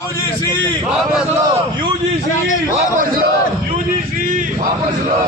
UGC वापस लो, UGC वापस लो, UGC वापस लो,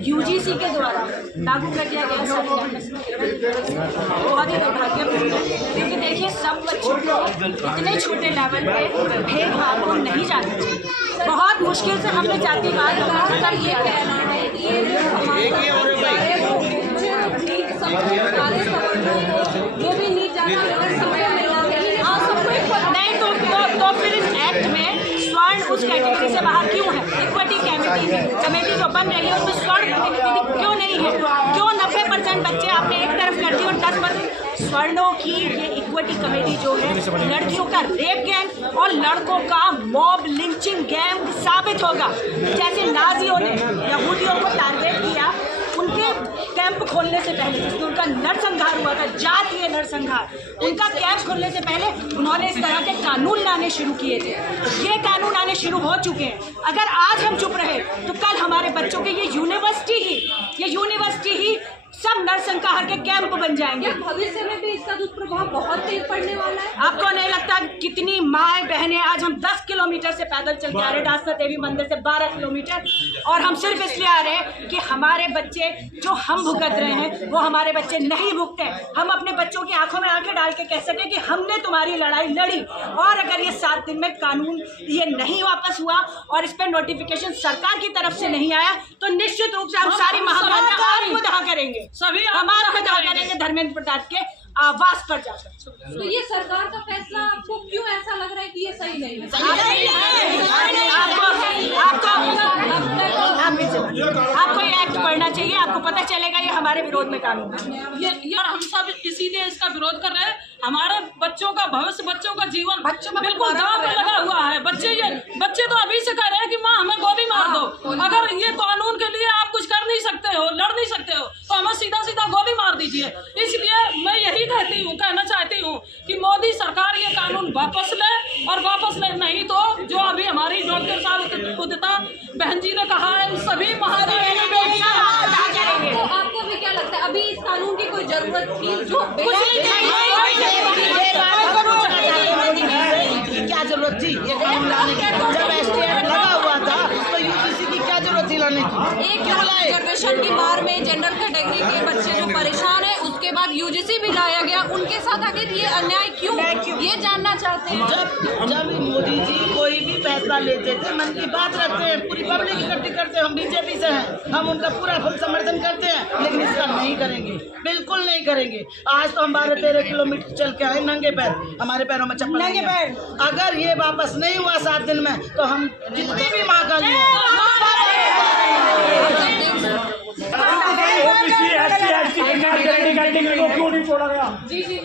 यूजीसी के द्वारा लागू कर दिया गया बहुत ही दुर्भाग्यपूर्ण है। क्योंकि देखिए सब बच्चों को इतने छोटे लेवल पे भेदभाव को नहीं जाना चाहिए। बहुत मुश्किल से हमने जातिवाद कर ये कहना है कि ये भी नीट जाना नहीं तो फिर इस एक्ट में स्वर्ण उस कैटेगरी से बाहर क्यों है? इक्विटी कमेटी जो बन रही है उसमें स्वर्ण कैटेगरी क्यों नहीं है? क्यों 90% बच्चे आपने एक तरफ कर दिए और 10% स्वर्णों की ये इक्विटी कमेटी जो है लड़कियों का रेप गैंग और लड़कों का मॉब लिंचिंग गैंग साबित होगा। जैसे नाजियों ने यहूदियों को टारगेट किया उनके कैंप खोलने से पहले, जिसमें उनका नरसंहार हुआ था, जातीय नरसंहार, उनका कैंप खोलने से पहले उन्होंने इस तरह के कानून लाने शुरू किए थे। ये कानून आने शुरू हो चुके हैं। अगर आज हम चुप रहे तो कल हमारे बच्चों के ये यूनिवर्सिटी ही सब नरसंहार के कैंप बन जाएंगे। भविष्य में भी इसका दुष्प्रभाव बहुत तेज पड़ने वाला है। आपको नहीं लगता कितनी माएँ बहनें, आज हम 10 किलोमीटर से पैदल चल के आ रहे हैं, दासता देवी मंदिर से 12 किलोमीटर, और हम सिर्फ इसलिए आ रहे हैं कि हमारे बच्चे जो हम भुगत रहे हैं वो हमारे बच्चे नहीं भुगते। हम अपने बच्चों की आंखों में आंखें डाल के कह सकें कि हमने तुम्हारी लड़ाई लड़ी, और अगर ये 7 दिन में कानून ये नहीं वापस हुआ और इस पर नोटिफिकेशन सरकार की तरफ से नहीं आया तो निश्चित रूप से हम सारी महामारी आत्मदाह करेंगे, सभी हम आत्मदाह करेंगे धर्मेंद्र प्रसाद के आवास पर जाकर। तो ये सरकार का फैसला आपको क्यों ऐसा लग रहा है कि ये सही नहीं है? आपको ये एक्ट पढ़ना चाहिए, आपको पता चलेगा ये हमारे विरोध में कानून है। ये हम सब इसीलिए इसका विरोध कर रहे हैं। हमारे बच्चों का भविष्य, बच्चों का जीवन बिल्कुल दांव पे लगा हुआ है। बच्चे तो अभी से कह रहे हैं कि माँ हमें गोली मार दो। अगर ये कानून के लिए आप कुछ कर नहीं सकते हो, लड़ नहीं सकते हो, तो हमें सीधा सीधा गोली मार दीजिए। इसलिए मैं यही कहना चाहती हूँ कि मोदी सरकार ये कानून वापस ले, और वापस ले नहीं तो जो अभी हमारी डॉक्टर साहब उदिता बहन जी ने कहा है, सभी महादेवी तो आपको भी क्या लगता है अभी इस कानून की कोई जरूरत थी? जो क्या जरूरत थी ये कानून लाने की? जब एसटीएफ लगा हुआ था तो यूजीसी की क्या जरूरत थी लाने की? एक रिजर्वेशन की मार में जनरल कैटेगरी के बच्चे जो परेशान है, उसके बाद यूजीसी भी लाया गया, उनके साथ आखिर ये अन्याय क्यों? ये जानना चाहते हैं। जब मोदी जी कोई भी फैसला लेते थे मन की बात रखते हैं, पूरी पब्लिक इकट्ठी करते हैं। हम बीजेपी से हैं, हम उनका पूरा फुल समर्थन करते हैं, लेकिन इसका नहीं करेंगे, बिल्कुल नहीं करेंगे। आज तो हम 12-13 किलोमीटर चल के आए नंगे पैर, हमारे पैरों में चप्पल नहीं है। अगर ये वापस नहीं हुआ 7 दिन में तो हम जितनी भी महाकाली कैटेगरी को क्यों नहीं जोड़ा गया?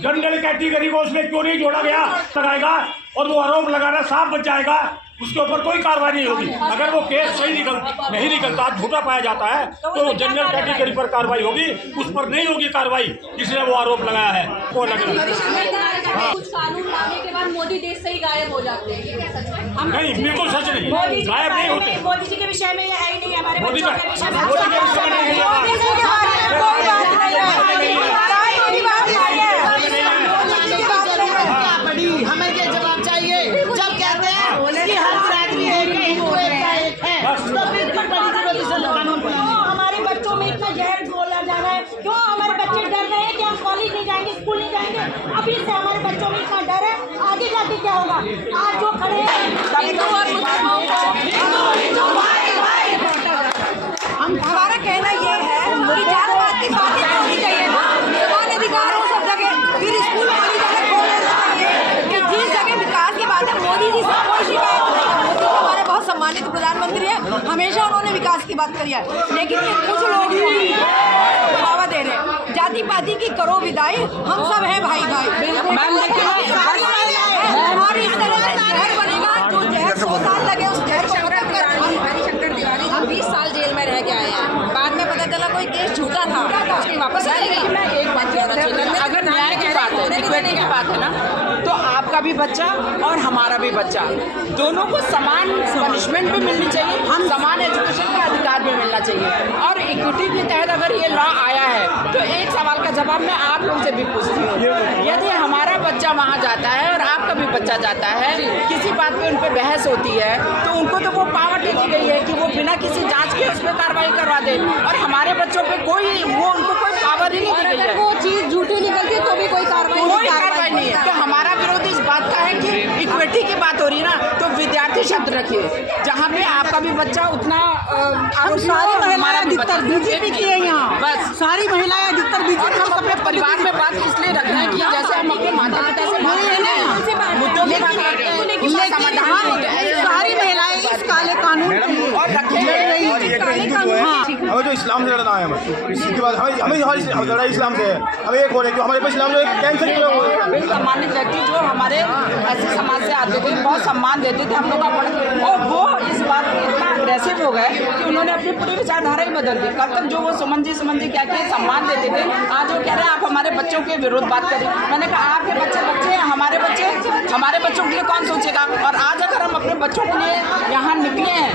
जनरल कैटेगरी को उसमें क्यों नहीं जोड़ा गया? लगाएगा और वो आरोप लगाना साफ बच जाएगा, उसके ऊपर कोई कार्रवाई नहीं होगी। अगर वो केस सही नहीं निकलता, झूठा पाया जाता है, तो जनरल कैटेगरी पर कार्रवाई होगी, उस पर नहीं होगी कार्रवाई जिसने वो आरोप लगाया है। वो कुछ कानून लाने के बाद मोदी देश से ही गायब हो जाते हैं, ये क्या सच है? नहीं, बिल्कुल सच नहीं, गायब नहीं होते। मोदी जी के विषय में ये है ही नहीं, हमारे मोदी बच्चों के विषय में हमें ये जवाब चाहिए। जब कहते हैं कि हर आदमी एक है, हिंदू एक है, तो फिर कानून क्यों हमारे बच्चों में इतना जहर घोला जा रहा है? क्यों हमारे बच्चे डर रहे हैं कि हम कॉलेज नहीं जाएंगे, स्कूल नहीं जाएंगे? अभी से हमारे बच्चों में इतना डर है, आगे जाके क्या होगा? आज जो खड़े हैं हमारा कहना ये है कि जात-पात की बातें होनी चाहिए ना, समान अधिकार हो सब जगह, फिर स्कूल वाली जगह खोलना चाहिए कि जिस जगह विकास की बात है मोदी जी से कोई शिकायत नहीं है। मोदी जी हमारे बहुत सम्मानित प्रधानमंत्री है, हमेशा उन्होंने विकास की बात करी है, लेकिन कुछ लोग बढ़ावा दे रहे हैं। जाति पाति की करो विदाई, हम सब हैं भाई भाई। और इस तरह से जहर बनेगा, जो जहर 100 साल लगे उस जहर को खत्म कर। हम 20 साल जेल में रह के आए हैं, बाद में पता चला कोई केस झूठा था, उसकी वापस आएगी। मैं एक बात कहना चाहिए, अगर न्याय की बात है, इक्विटी की बात है ना, तो आपका भी बच्चा और हमारा भी बच्चा, दोनों को समान पनिशमेंट भी मिलनी चाहिए, हम समान एजुकेशन का अधिकार भी मिलना चाहिए। और इक्विटी के तहत अगर ये लॉ आया है तो एक सवाल का जवाब मैं आप लोगों से भी पूछती हूँ, यदि हमारा बच्चा वहाँ जाता है और आपका भी बच्चा जाता है, किसी बात पे उन पर बहस होती है, तो उनको तो वो पावर दे दी गई है कि वो बिना किसी जांच के उस पर कार्रवाई करवा दे, और हमारे बच्चों पे उनको कोई पावर ही नहीं दी गई है। वो चीज़ झूठी निकलती तो भी कोई कार्रवाई नहीं है। तो हमारा विरोध इस बात का है कि इक्विटी की बात हो रही है ना, तो विद्यार्थी शब्द रखिए, जहाँ पे आपका भी बच्चा उतना सारी महिलाएं अधिकतर बीजेपी की है यहाँ, बस सारी महिलाएं अधिकतर बीजेपी। हम अपने परिवार में बात इसलिए रख रहे हैं कि जैसे हम अपने माता पिता से बात करते हैं, मुद्दों की बात करते हैं, सारी महिलाएं इस काले कानून और रखे हमें जो इस्लाम से लड़ना है, हमें इसके बाद हमें लड़ाई इस्लाम से है। हमें एक हो रहे हमारे पास इस्लाम में कैंसर सम्मानित व्यक्ति जो हमारे ऐसे समाज से आते थे, बहुत सम्मान देते थे हम लोग का, और वो इस बात में इतना अग्रेसिव हो गए कि उन्होंने अपनी पूरी विचारधारा ही बदल दी। कल तक जो वो सुमन जी क्या के सम्मान देते थे, आज वो कह रहे हैं आप हमारे बच्चों के विरोध बात करें। मैंने कहा आपके बच्चे हैं, हमारे बच्चों के लिए कौन सोचेगा? और आज अगर हम अपने बच्चों के लिए यहाँ निकले हैं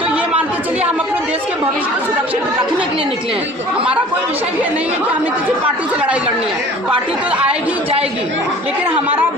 तो ये मान के चलिए हम अपने देश के भविष्य को सुरक्षित रखने के लिए निकले। निकले हैं। हमारा कोई विषय ये नहीं है कि हमें किसी पार्टी से लड़ाई लड़नी है, पार्टी तो आएगी जाएगी, लेकिन हमारा